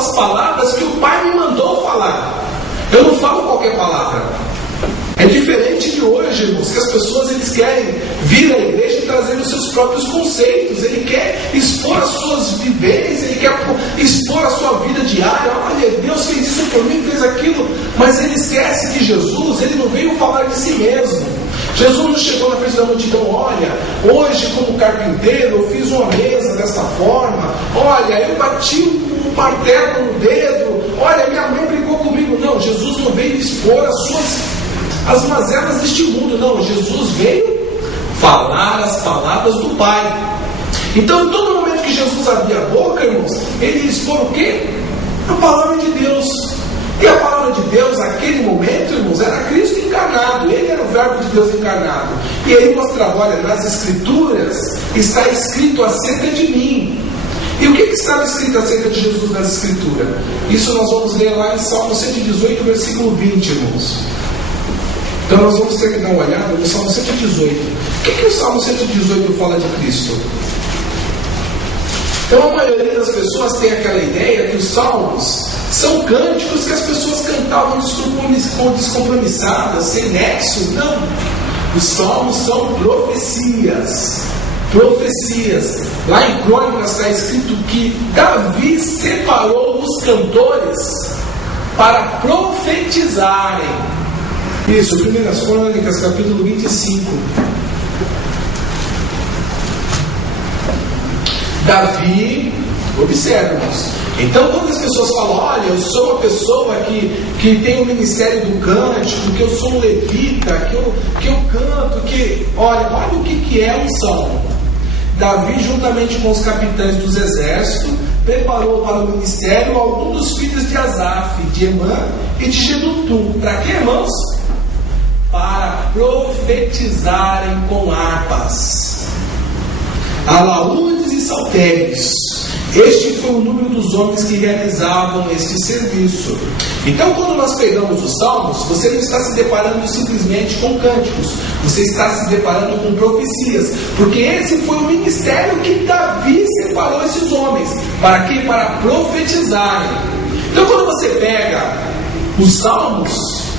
as palavras que o Pai me mandou falar. Eu não falo qualquer palavra. É diferente de hoje, irmãos, que as pessoas eles querem vir à igreja e trazer os seus próprios conceitos. Ele quer expor as suas vivências, ele quer expor a sua vida diária. Olha, Deus fez isso por mim, fez aquilo. Mas ele esquece que Jesus, ele não veio falar de si mesmo. Jesus não chegou na frente da multidão: olha, hoje como carpinteiro eu fiz uma mesa dessa forma, olha, eu bati um martelo no dedo, olha, minha mãe brigou comigo. Não, Jesus não veio expor as mazelas deste mundo. Não, Jesus veio falar as palavras do Pai. Então, em todo momento que Jesus abria a boca, irmãos, ele ia expor o quê? A palavra de Deus. E a palavra de Deus, naquele momento, irmãos, era Cristo encarnado. Ele era o verbo de Deus encarnado. E aí mostrava: olha, nas Escrituras está escrito acerca de mim. E o que estava escrito acerca de Jesus nas Escrituras? Isso nós vamos ler lá em Salmo 118, versículo 20, irmãos. Então nós vamos ter que dar uma olhada no Salmo 118. O que o Salmo 118 fala de Cristo? Então a maioria das pessoas tem aquela ideia que os salmos são cânticos que as pessoas cantavam descompromissadas, sem nexo. Não. Os salmos são profecias. Profecias. Lá em Crônicas está escrito que Davi separou os cantores para profetizarem. Isso, 1 Crônicas, capítulo 25. Davi, observa-nos. Então, quando as pessoas falam: olha, eu sou uma pessoa que tem o ministério do cântico, que eu sou um levita, que eu canto, olha o que é um salmo. Davi, juntamente com os capitães dos exércitos, preparou para o ministério alguns dos filhos de Asaf, de Emã e de Jedutum. Para quê, irmãos? Para profetizarem com harpas, alaúdes e saltérios. Este foi o número dos homens que realizavam este serviço. Então, quando nós pegamos os salmos, você não está se deparando simplesmente com cânticos, você está se deparando com profecias, porque esse foi o ministério que Davi separou esses homens. Para quê? Para profetizarem. Então, quando você pega os salmos,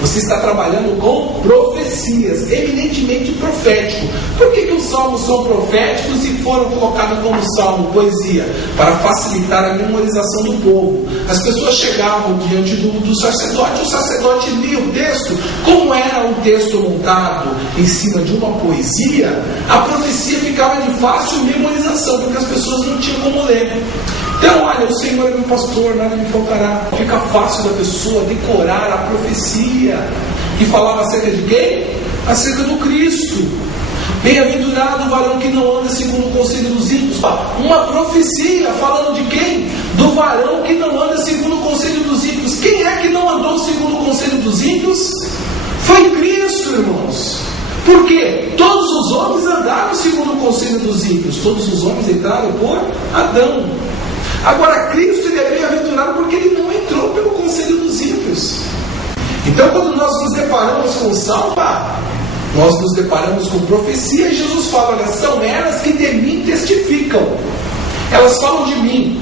você está trabalhando com profecias, eminentemente profético. Por que os salmos são proféticos e foram colocados como salmo, poesia? Para facilitar a memorização do povo. As pessoas chegavam diante do sacerdote, o sacerdote lia o texto. Como era um texto montado em cima de uma poesia, a profecia ficava de fácil memorização, porque as pessoas não tinham como ler. Então, olha, o Senhor é meu pastor, nada me faltará. Fica fácil da pessoa decorar a profecia. Que falava acerca de quem? Acerca do Cristo. Bem-aventurado o varão que não anda segundo o conselho dos ímpios. Uma profecia falando de quem? Do varão que não anda segundo o conselho dos ímpios. Quem é que não andou segundo o conselho dos ímpios? Foi Cristo, irmãos. Por quê? Todos os homens andaram segundo o conselho dos ímpios. Todos os homens entraram por Adão. Agora, Cristo ele é bem-aventurado porque ele não entrou pelo conselho dos ímpios. Então, quando nós nos deparamos com salmo, nós nos deparamos com profecia, e Jesus fala: olha, são elas que de mim testificam. Elas falam de mim.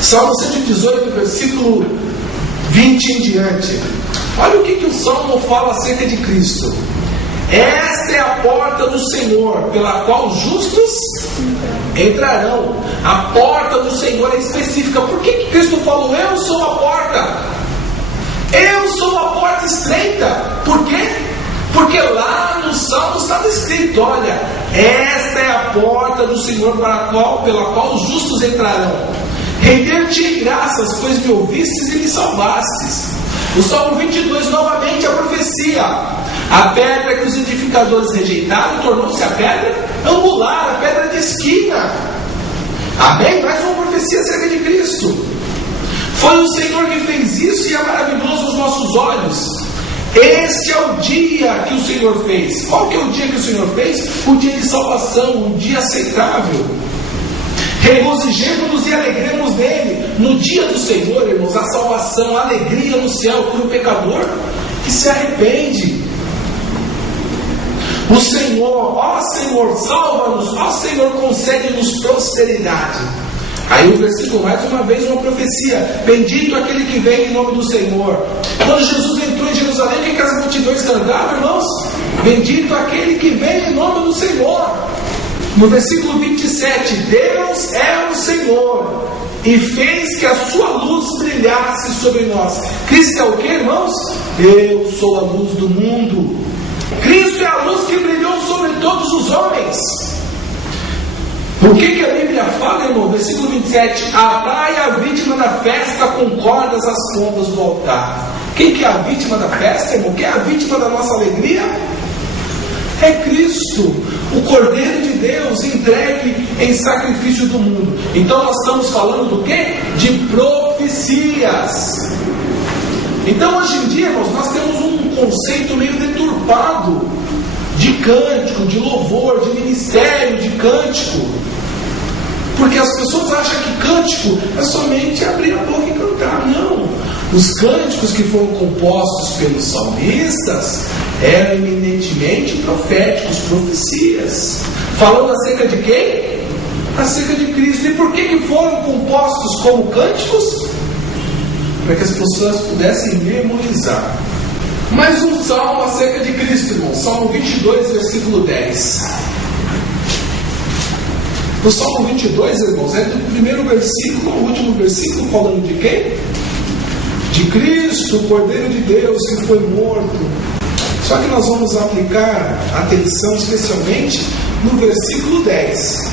Salmo 118, versículo 20 em diante. Olha o que o Salmo fala acerca de Cristo. Esta é a porta do Senhor, pela qual os justos entrarão. A porta do Senhor é específica. Por que Cristo falou: eu sou a porta? Eu sou a porta estreita. Por quê? Porque lá no Salmo está escrito: olha, esta é a porta do Senhor pela qual os justos entrarão. Render-te graças, pois me ouvistes e me salvastes. O Salmo 22, novamente, a profecia. A pedra que os edificadores rejeitaram tornou-se a pedra angular, a pedra de esquina. Amém? Mais uma profecia acerca de Cristo. Foi o Senhor que fez isso e é maravilhoso aos nossos olhos. Este é o dia que o Senhor fez. Qual que é o dia que o Senhor fez? O dia de salvação, um dia aceitável. Regozijemos-nos e alegremos nele. No dia do Senhor, irmãos, a salvação, a alegria no céu para o pecador que se arrepende. O Senhor, ó Senhor, salva-nos, ó Senhor, concede-nos prosperidade. Aí o versículo, mais uma vez, uma profecia: bendito aquele que vem em nome do Senhor. Quando Jesus entrou em Jerusalém, o que as multidões cantavam, irmãos? Bendito aquele que vem em nome do Senhor. No versículo 27, Deus é o Senhor e fez que a sua luz brilhasse sobre nós. Cristo é o que, irmãos? Eu sou a luz do mundo. Cristo é a luz que brilhou sobre todos os homens. O que a Bíblia fala, irmão? Versículo 27, atai a vítima da festa com cordas às pontas do altar. Quem que é a vítima da festa, irmão? Quem é a vítima da nossa alegria? É Cristo, o Cordeiro de Deus, entregue em sacrifício do mundo. Então nós estamos falando do quê? De profecias. Então hoje em dia, irmãos, nós temos um conceito meio deturpado de cântico, de louvor, de ministério, de cântico. Porque as pessoas acham que cântico é somente abrir a boca e cantar. Não. Os cânticos que foram compostos pelos salmistas eram eminentemente proféticos, profecias. Falando acerca de quem? Acerca de Cristo. E por que foram compostos como cânticos? Para que as pessoas pudessem memorizar. Mais um salmo acerca de Cristo, irmão. Salmo 22, versículo 10. O Salmo 22, irmãos, é do primeiro versículo ao último versículo, falando de quem? De Cristo, o Cordeiro de Deus que foi morto. Só que nós vamos aplicar atenção especialmente no versículo 10.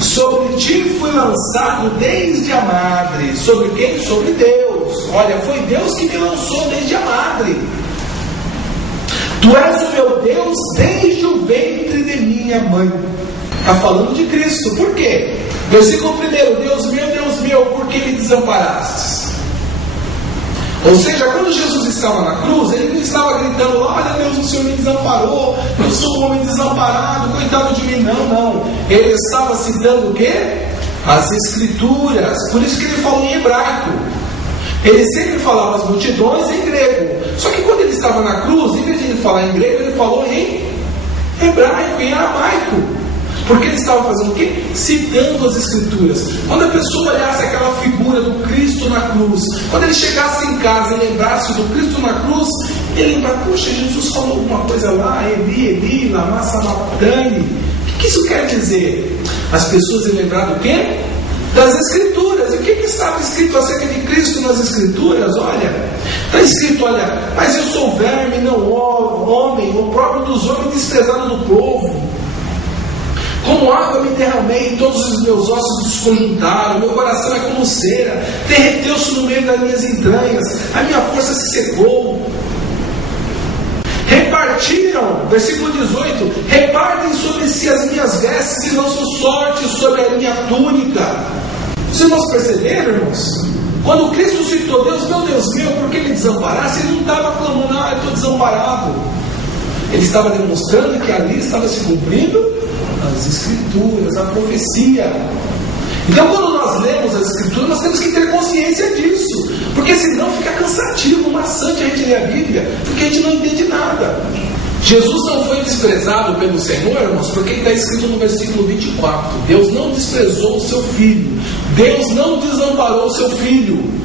Sobre ti fui lançado desde a madre. Sobre quem? Sobre Deus. Olha, foi Deus que me lançou desde a madre. Tu és o meu Deus desde o ventre de minha mãe. Está falando de Cristo. Por quê? Versículo 1. Deus meu, por que me desamparastes? Ou seja, quando Jesus estava na cruz, ele não estava gritando: olha Deus, o Senhor me desamparou, eu sou um homem desamparado, coitado de mim. Não. Ele estava citando o quê? As Escrituras. Por isso que ele falou em hebraico. Ele sempre falava às multidões em grego. Só que quando ele estava na cruz, em vez de ele falar em grego, ele falou em hebraico, em aramaico. Porque ele estava fazendo o quê? Citando as Escrituras. Quando a pessoa olhasse aquela figura do Cristo na cruz, quando ele chegasse em casa e lembrasse do Cristo na cruz, ele lembrava: poxa, Jesus falou alguma coisa lá, Eli, lama sabachthani. O que isso quer dizer? As pessoas iam lembrar do quê? Das Escrituras. E o que estava escrito acerca de Cristo nas Escrituras? Olha, está escrito: olha, mas eu sou verme, não homem, o próprio dos homens, desprezado do povo. Como água me derramei, todos os meus ossos desconjuntaram, meu coração é como cera, derreteu-se no meio das minhas entranhas, a minha força se secou. Repartiram, versículo 18, repartem sobre si as minhas vestes e lançam sorte sobre a minha túnica. Os irmãos perceberam, irmãos? Quando Cristo citou Deus meu, por que me desamparaste? Ele não estava clamando: eu estou desamparado. Ele estava demonstrando que ali estava se cumprindo as Escrituras, a profecia. Então, quando nós lemos as Escrituras, nós temos que ter consciência disso, porque senão fica cansativo, maçante a gente ler a Bíblia, porque a gente não entende nada. Jesus não foi desprezado pelo Senhor, irmãos, porque está escrito no versículo 24: Deus não desprezou o seu filho, Deus não desamparou o seu filho.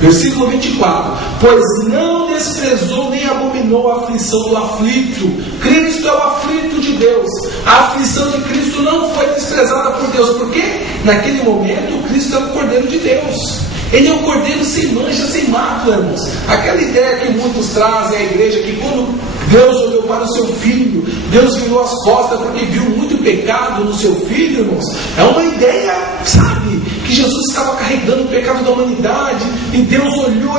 Versículo 24: pois não desprezou nem abominou a aflição do aflito. Cristo é o aflito de Deus. A aflição de Cristo não foi desprezada por Deus, porque naquele momento Cristo é o Cordeiro de Deus. Ele é um Cordeiro sem mancha, sem mácula, irmãos. Aquela ideia que muitos trazem à igreja, que quando Deus olhou para o seu filho, Deus virou as costas porque viu muito pecado no seu filho, irmãos. É uma ideia, sabe, que Jesus estava carregando o pecado da humanidade e Deus olhou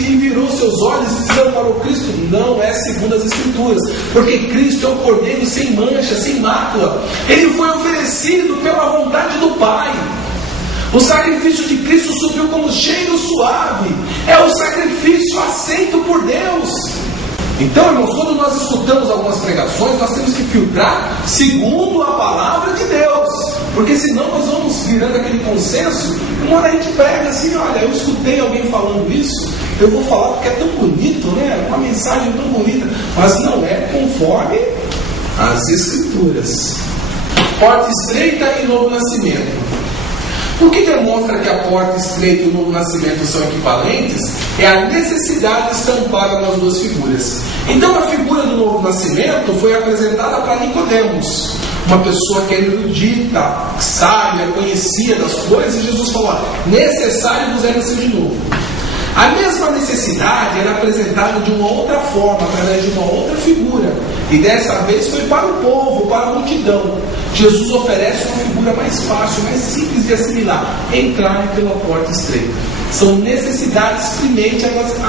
e virou seus olhos e desamparou Cristo. Não é segundo as Escrituras, porque Cristo é um Cordeiro sem mancha, sem mácula. Ele foi oferecido pela vontade do Pai. O sacrifício de Cristo subiu como cheiro suave. É o sacrifício aceito por Deus. Então, irmãos, quando nós escutamos algumas pregações, nós temos que filtrar segundo a palavra de Deus. Porque senão nós vamos virando aquele consenso. Uma hora a gente prega assim: olha, eu escutei alguém falando isso, eu vou falar porque é tão bonito, né? Uma mensagem tão bonita. Mas não é conforme as Escrituras. Porta estreita e novo nascimento. O que demonstra que a porta estreita e o novo nascimento são equivalentes é a necessidade estampada nas duas figuras. Então a figura do novo nascimento foi apresentada para Nicodemos, uma pessoa que era erudita, sábia, conhecia das coisas, e Jesus falou: necessário vos é nascer de novo. A mesma necessidade era apresentada de uma outra forma, através de uma outra figura. E dessa vez foi para o povo, para a multidão. Jesus oferece uma figura mais fácil, mais simples de assimilar: entrar pela porta estreita. São necessidades primente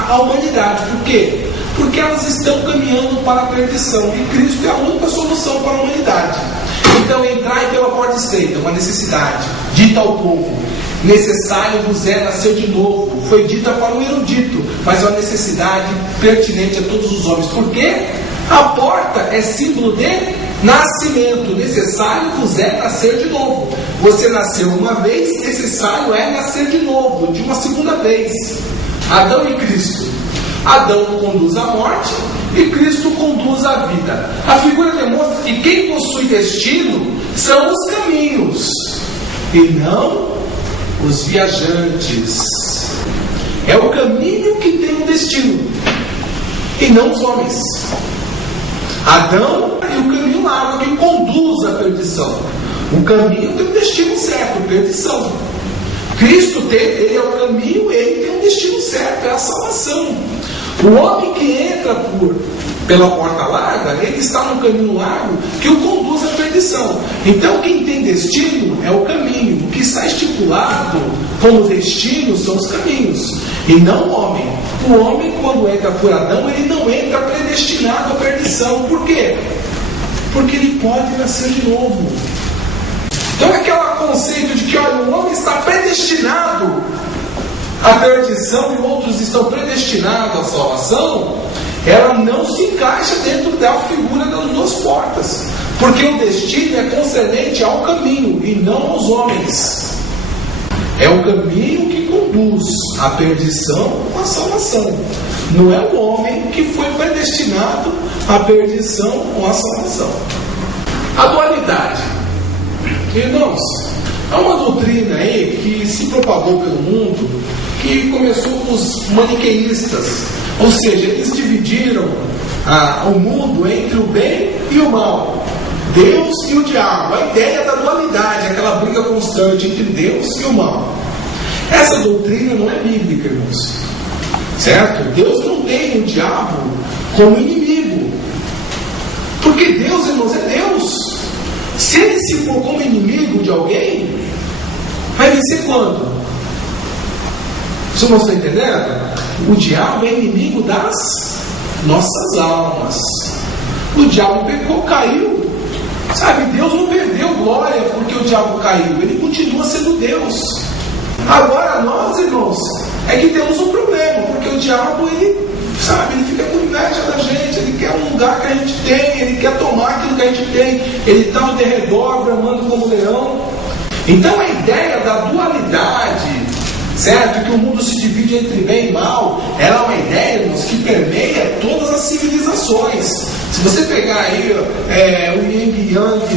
à humanidade. Por quê? Porque elas estão caminhando para a perdição. E Cristo é a única solução para a humanidade. Então, entrar pela porta estreita, uma necessidade dita ao povo. Necessário vos é nascer de novo. Foi dita para o erudito, mas é uma necessidade pertinente a todos os homens. Por quê? A porta é símbolo de nascimento. Necessário vos é nascer de novo. Você nasceu uma vez, necessário é nascer de novo, de uma segunda vez. Adão e Cristo. Adão conduz à morte e Cristo conduz à vida. A figura demonstra que quem possui destino são os caminhos e não os viajantes. É o caminho que tem um destino e não os homens. Adão é o caminho largo que conduz à perdição. O caminho tem um destino certo, perdição. Cristo ele é o caminho, ele tem um destino certo, é a salvação. O homem que entra pela porta larga, ele está no caminho largo que o conduz à perdição. Então quem tem destino é o caminho. O que está estipulado como destino são os caminhos, e não o homem. O homem, quando entra por Adão, ele não entra predestinado à perdição. Por quê? Porque ele pode nascer de novo. Então aquele conceito de que olha, o homem está predestinado à perdição e outros estão predestinados à salvação, ela não se encaixa dentro da figura das duas portas. Porque o destino é concernente ao caminho e não aos homens. É o caminho que conduz à perdição à salvação. Não é o homem que foi predestinado à perdição ou à salvação. A dualidade. Irmãos, há uma doutrina aí que se propagou pelo mundo, que começou com os maniqueístas. Ou seja, eles dividiram o mundo entre o bem e o mal, Deus e o diabo. A ideia da dualidade, aquela briga constante entre Deus e o mal. Essa doutrina não é bíblica, irmãos. Certo? Deus não tem o diabo como inimigo. Porque Deus, irmãos, é Deus. Se ele se for como inimigo de alguém, vai vencer quando? Vocês não estão entendendo? O diabo é inimigo das nossas almas. O diabo pecou, caiu. Sabe, Deus não perdeu glória porque o diabo caiu. Ele continua sendo Deus. Agora nós, irmãos, é que temos um problema. Porque o diabo, ele fica com inveja da gente. Ele quer um lugar que a gente tem. Ele quer tomar aquilo que a gente tem. Ele está ao derredor, bramando como leão. Então a ideia da dualidade, certo? Que o mundo se divide entre bem e mal, ela é uma ideia, irmãos, que permeia todas as civilizações. Se você pegar aí o Yin e Yang